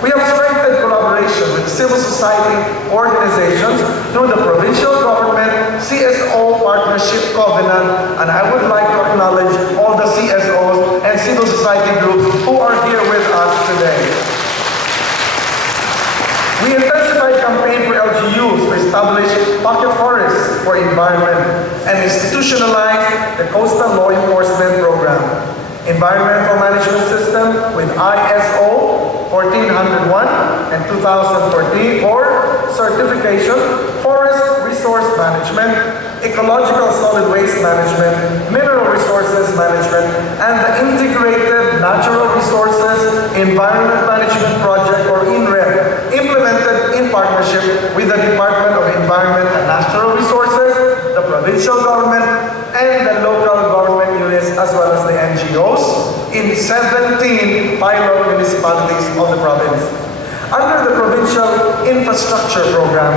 We have strengthened collaboration with civil society organizations through the provincial government CSO Partnership Covenant, and I would like to acknowledge all the CSOs and civil society groups who are here with us today. We intensified campaign for LGUs to establish pocket forests for environment and institutionalize the Coastal Law Enforcement Program. Environmental Management System with ISO 1401 and 2014 for certification, forest resource management, ecological solid waste management, mineral resources management, and the Integrated Natural Resources Environment Management Project, or INREP, implemented in partnership with the Department of Environment and Natural Resources, the provincial government, and the local government units, as well as the NGOs, in 17 pilot municipalities of the province. Under the Provincial Infrastructure Program,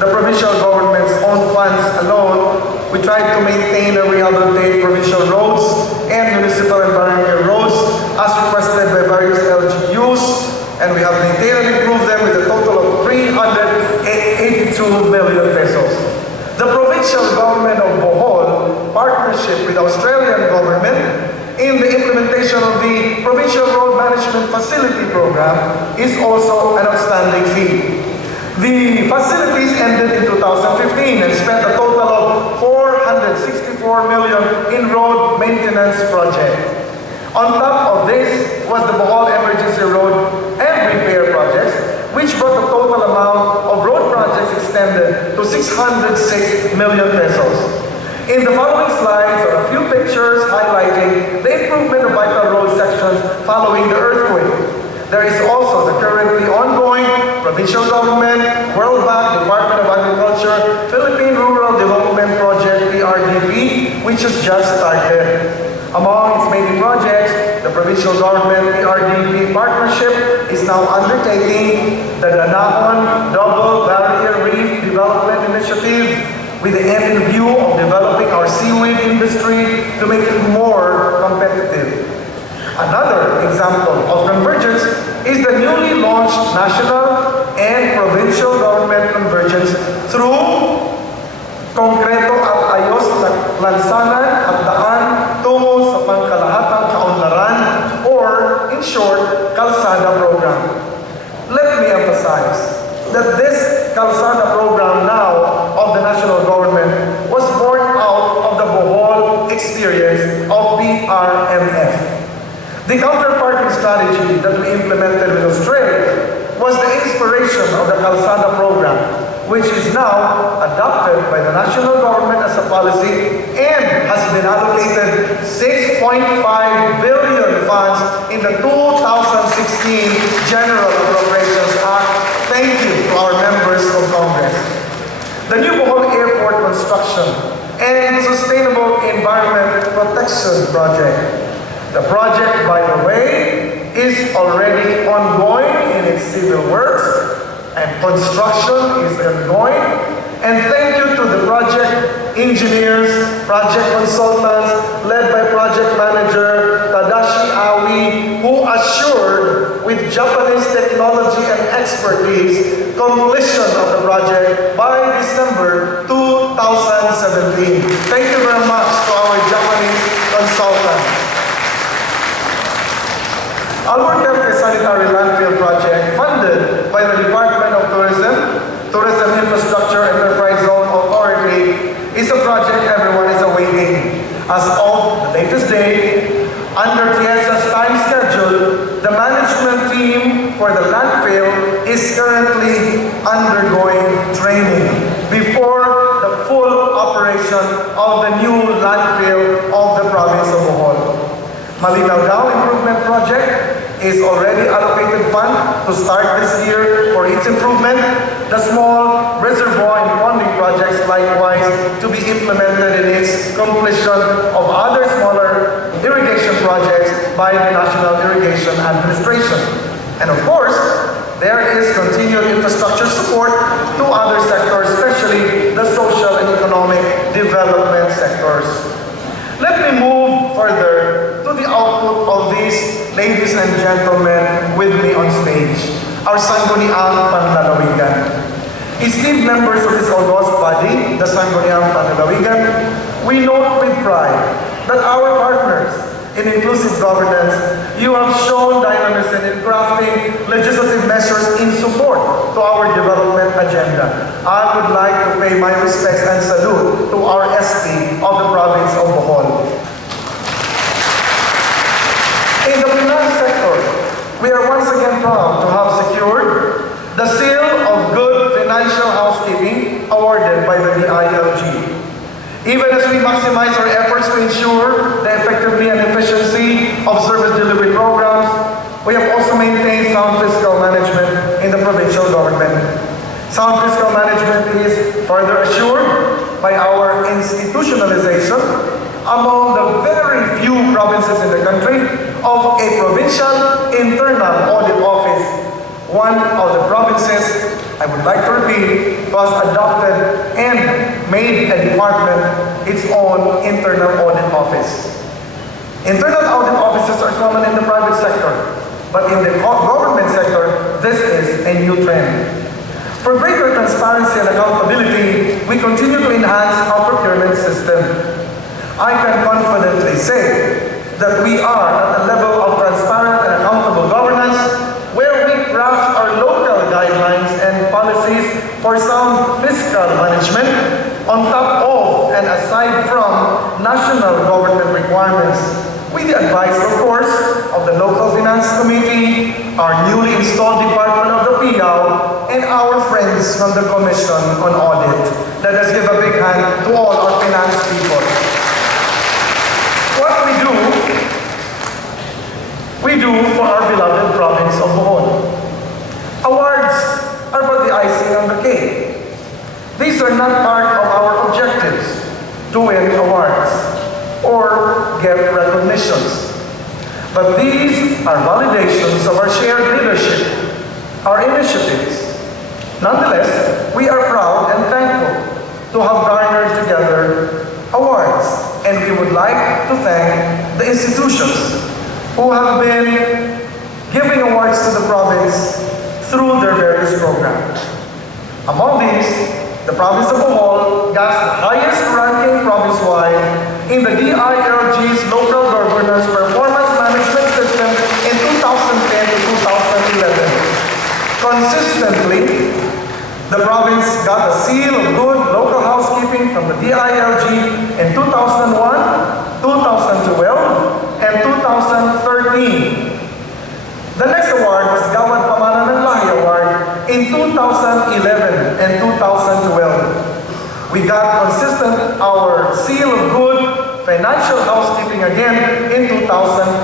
the provincial government's own funds alone, we tried to maintain and rehabilitate provincial roads and municipal and barangay roads as requested by various LGUs, and we have maintained and improved them with a total of 382 million pesos. The provincial government of Bohol, partnership with the Australian government, in the implementation of the Provincial Road Management Facility Program is also an outstanding feat. The facilities ended in 2015 and spent a total of 464 million in road maintenance project. On top of this was the Bohol Emergency Road and Repair Projects, which brought the total amount of road projects extended to 606 million pesos. In the following slides are a few pictures highlighting the improvement of vital road sections following the earthquake. There is also the currently ongoing provincial government, World Bank, Department of Agriculture, Philippine Rural Development Project, PRDP, which has just started. Among its many projects, the provincial government PRDP partnership is now undertaking the Danahon Double Barrier Reef Development Initiative, with the end in view of developing our seaweed industry to make it more competitive. Another example of convergence is the newly launched national and provincial government convergence through Konkreto at Ayos na Lansangan at Daan The counterparting strategy that we implemented with Australia was the inspiration of the Calzada program, which is now adopted by the national government as a policy and has been allocated 6.5 billion funds in the 2016 General Appropriations Act. Thank you to our members of Congress. The new Bohol Airport construction and Sustainable Environment Protection Project. The project, by the way, is already ongoing in its civil works, and construction is ongoing. And thank you to the project engineers, project consultants, led by project manager Tadashi Aoi, who assured with Japanese technology and expertise completion of the project by December 2017. Thank you very much to our Japanese consultants. Albuquerque Sanitary Landfill Project, funded by the Department of Tourism Infrastructure Enterprise Zone Authority, is a project everyone is awaiting. As of the latest date, under TIESA's time schedule, the management team for the landfill is currently undergoing training before the full operation of the new landfill of the province of Bohol. Malinaw Dam Improvement Project is already allocated fund to start this year for its improvement. The small reservoir and ponding projects likewise to be implemented in its completion of other smaller irrigation projects by the National Irrigation Administration. And of course, there is continued infrastructure support to other sectors, especially the social and economic development sectors. Let me move further to the output of these ladies and gentlemen with me on stage, our Sangguniang Panlalawigan. Esteemed members of this august body, the Sangguniang Panlalawigan, we note with pride that our partners in inclusive governance, you have shown dynamism in crafting legislative measures in support to our development agenda. I would like to pay my respects and salute to our SP of the province of Bohol. In the finance sector, we are once again proud to have secured the seal of good financial housekeeping awarded by the DILG. Even as we maximize our efforts to ensure the effectiveness and efficiency of service delivery programs, we have also maintained sound fiscal management in the provincial government. Sound fiscal management is further assured by our institutionalization among the very few provinces in the country of a provincial internal audit office. One of the provinces, I would like to repeat, was adopted and made a department its own internal audit office. Internal audit offices are common in the private sector, but in the government sector, this is a new trend. For greater transparency and accountability, we continue to enhance our procurement system. I can confidently say that we are at a level of transparent and accountable governance where we craft our local guidelines and policies for sound fiscal management on top of and aside from national government requirements, with the advice, of course, of the local finance committee, our newly installed department of the PIAO, and our friends from the Commission on Audit. Let us give a big hand to all our finance people. What we do for our beloved province of Bohol. Awards are but the icing on the cake. These are not part of our objectives to win awards or get recognitions. But these are validations of our shared leadership, our initiatives. Nonetheless, we are proud and thankful to have garnered together awards, and we would like to thank the institutions who have been giving awards to the province through their various programs. Among these, the province of Bohol got the highest ranking province-wide in the DILG's Local Governance Performance Management System in 2010 to 2011. Consistently, the province got a seal of good local housekeeping from the DILG in 2001, 2012, and 2013. The next award was Gawad Pamana ng Lahi Award in 2011 and 2012. We got consistent our seal of good financial housekeeping again in 2014.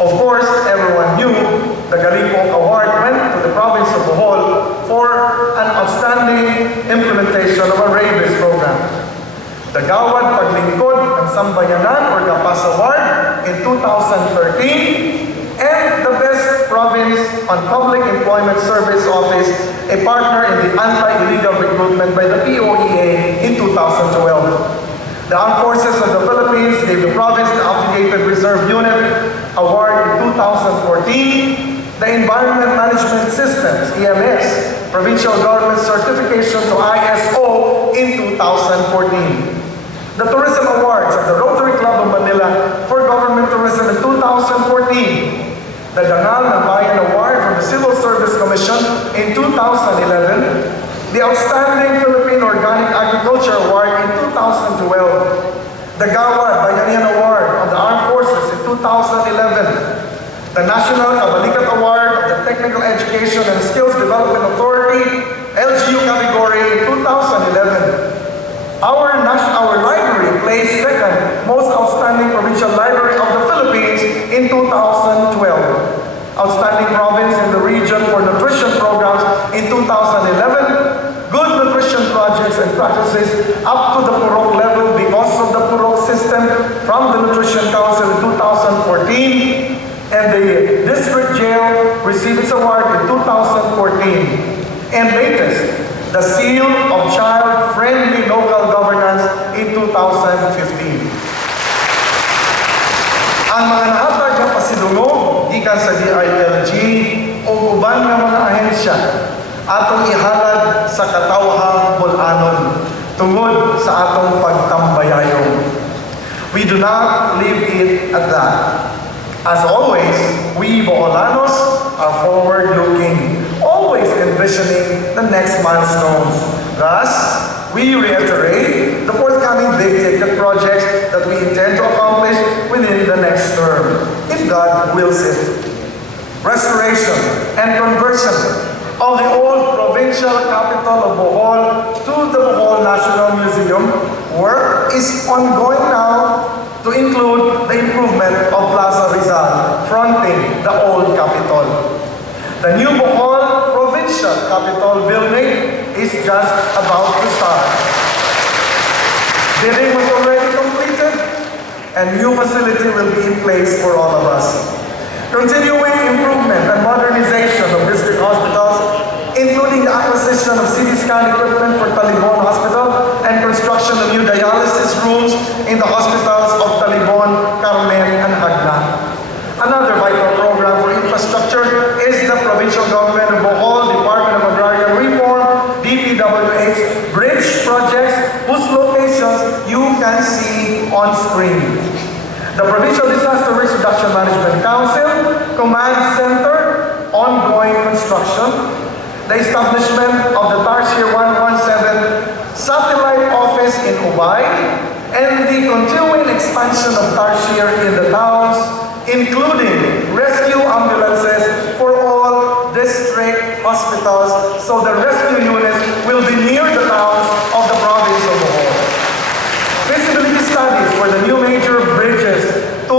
Of course, everyone knew the Galipong Award went to the province of Bohol for an outstanding implementation of a rabies program. The Gawad Paglingkod ng Sambayanan or Gapas Award in 2013, and the Best Province on Public Employment Service Office, a partner in the anti-illegal recruitment by the POEA in 2012. The Armed Forces of the Philippines gave the province the Affiliated Reserve Unit Award in 2014, the Environment Management Systems, EMS, Provincial Government Certification to ISO in 2014. The Tourism Awards of the Rotary Club of Manila for Government Tourism in 2014, the Dangal ng Bayan Award from the Civil Service Commission in 2011, the Outstanding Philippine Organic Agriculture Award in 2012, the Gawad Bayanihan Award of the Armed Forces in 2011, the National Kabalikat Award of the Technical Education and Skills Development Authority, LGU category in 2011. Our library placed second most outstanding provincial library of the Philippines in 2012. Outstanding province in the region for nutrition programs in 2011, good nutrition projects and practices up to the Purok level because of the Purok system from the Nutrition Council in 2014, and the district jail received its award in 2014. And latest, the seal of child-friendly local governance in 2015. Ang mga nahatag na pasidungog gikan sa DILG o uban nga mga ahensya atong ihalad sa katawhang bulanon tungod sa atong pagtambayayon. We do not leave it at that. As always, we Boholanos are forward-looking, always envisioning the next milestones. Thus, we reiterate the forthcoming big-ticket projects that we intend to accomplish within the next term, if God wills it. Restoration and conversion of the old provincial capital of Bohol to the Bohol National Museum. Work is ongoing now to include the improvement of Plaza Rizal, fronting the old capital. The new Bohol Provincial Capitol building is just about to start. Bidding was already completed, and new facility will be in place for all of us. Continuing improvement and modernization of district hospitals, including the acquisition of CT scan equipment for Talibon Hospital and construction of new dialysis rooms in the hospitals of Talibon, Carmen, and Hagna. Another vital program for infrastructure is the provincial government of Bohol Department of Agrarian Reform, DPWH bridge projects whose locations you can see on screen. The Provincial Disaster Risk Reduction Management Council Command Center, ongoing construction. The establishment of the Tarsier 117 Satellite Office in Ubay, and the continuing expansion of Tarsier in the towns, including rescue ambulances for all district hospitals, so the rescue units will be near the towns of the province of Bohol. Feasibility studies for the new major bridges to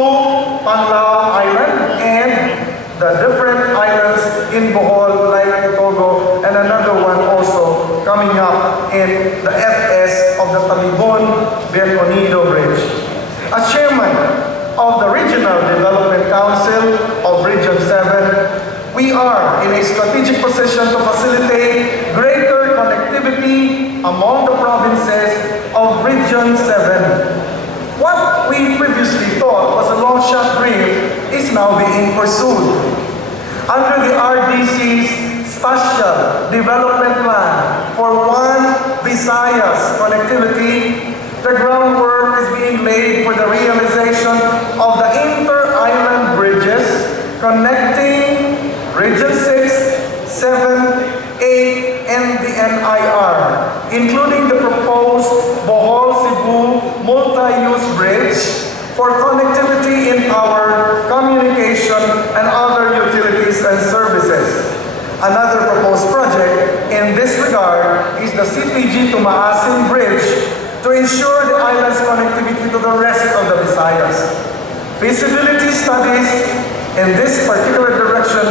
Panlao Island and the different islands in Bohol like Itogo, and another one also coming up in the FS of the Talibon-Bienvenido Bridge. As chairman of the Regional Development Council of Region 7, we are in a strategic position to facilitate greater connectivity among the provinces of Region 7. What we previously thought was a long-shot dream is now being pursued. Under the RDC's Spatial Development Plan for One Visayas Connectivity, the groundwork is being laid for the realization of the inter-island bridges connecting Region 6, 7, 8, and the NIR, including the proposed Bohol-Cebu multi-use bridge for connectivity Another proposed project in this regard is the CPG to Maasin Bridge to ensure the island's connectivity to the rest of the Visayas. Feasibility studies in this particular direction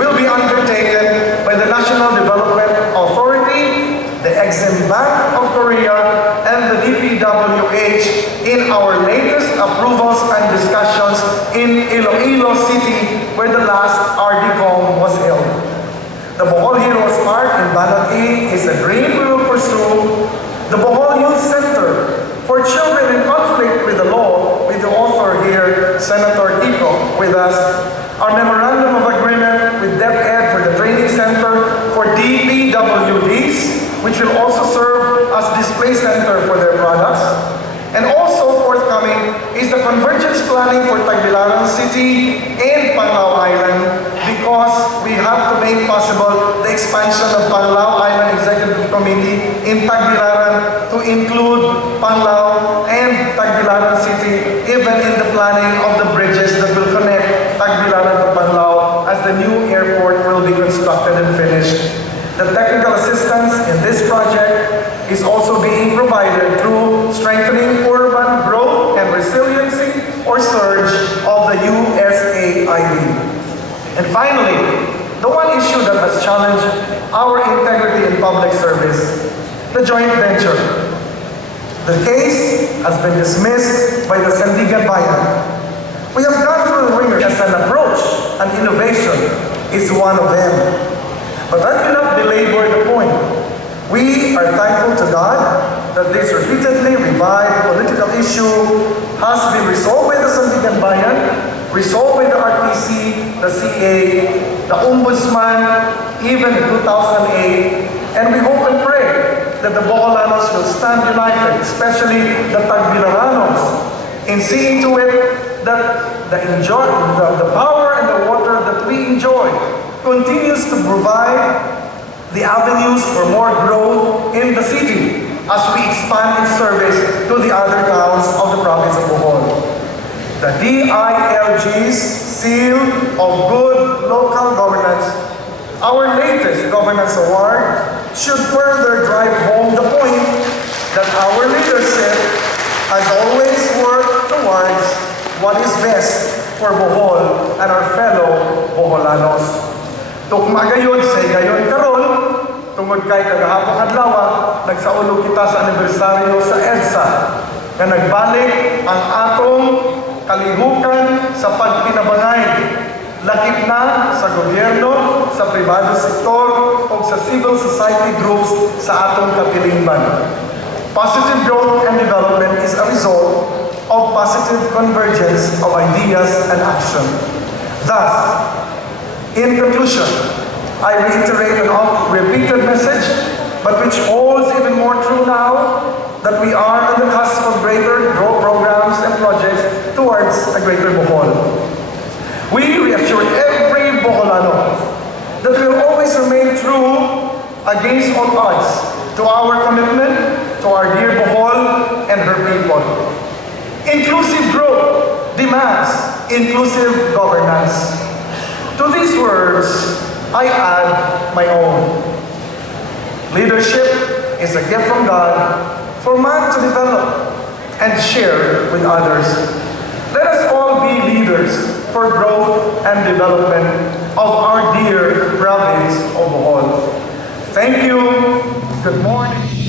will be undertaken by the National Development Authority, the Exim Bank of Korea, and the DPWH in our latest approvals and discussions in Iloilo City, where the last RDCOM was held. The Bohol Heroes Park in Banati is a dream we will pursue. The Bohol Youth Center for children in conflict with the law, with the author here, Senator Kiko, with us. Our memorandum of agreement with DepEd for the training center for DPWDs, which will also serve as display center for their products. And also forthcoming is the convergence planning for Tagbilaran City and Panglao Island, because we have to make possible the expansion of Panglao Island Executive Committee in Tagbilaran to include Panglao and Tagbilaran City, even in the planning of the bridges that will connect Tagbilaran to Panglao as the new airport will be constructed and finished. The technical assistance in this project is also being provided through strengthening urban growth and resiliency, or SURGE, of the USAID. And finally, the one issue that has challenged our integrity in public service, the joint venture. The case has been dismissed by the Sandigan Bayan. We have gone through the ringer as an approach, and innovation is one of them. But I cannot belabor the point. We are thankful to God that this repeatedly revived political issue has been resolved by the Sandigan Bayan, resolved by the RTC, the CA, the Ombudsman, even in 2008, and we hope and pray that the Boholanos will stand united, especially the Tagbilaranos, in seeing to it that the power and the water that we enjoy continues to provide the avenues for more growth in the city as we expand its service to the other towns of the province of Bohol. The DILG's Seal of Good Local Governance, our latest governance award, should further drive home the point that our leadership has always worked towards what is best for Bohol and our fellow Boholanos. Tukma gayon sa gayon karon, tungod kay kagahapon adlaw, nagsaulo kita sa anibersaryo sa EDSA, na nagbalik ang atong kalihukan sa pagpinabangay, lakip na sa gobyerno, sa pribado sektor, o sa civil society groups sa atong katilingban. Positive growth and development is a result of positive convergence of ideas and action. Thus, in conclusion, I reiterate an oft-repeated message, but which holds even more true now, that we are on the cusp of greater growth programs and projects towards a greater Bohol. We reassure every Boholano that we will always remain true against all odds to our commitment to our dear Bohol and her people. Inclusive growth demands inclusive governance. To these words, I add my own. Leadership is a gift from God for man to develop and share with others. Let us all be leaders for growth and development of our dear province of Bohol. Thank you. Good morning.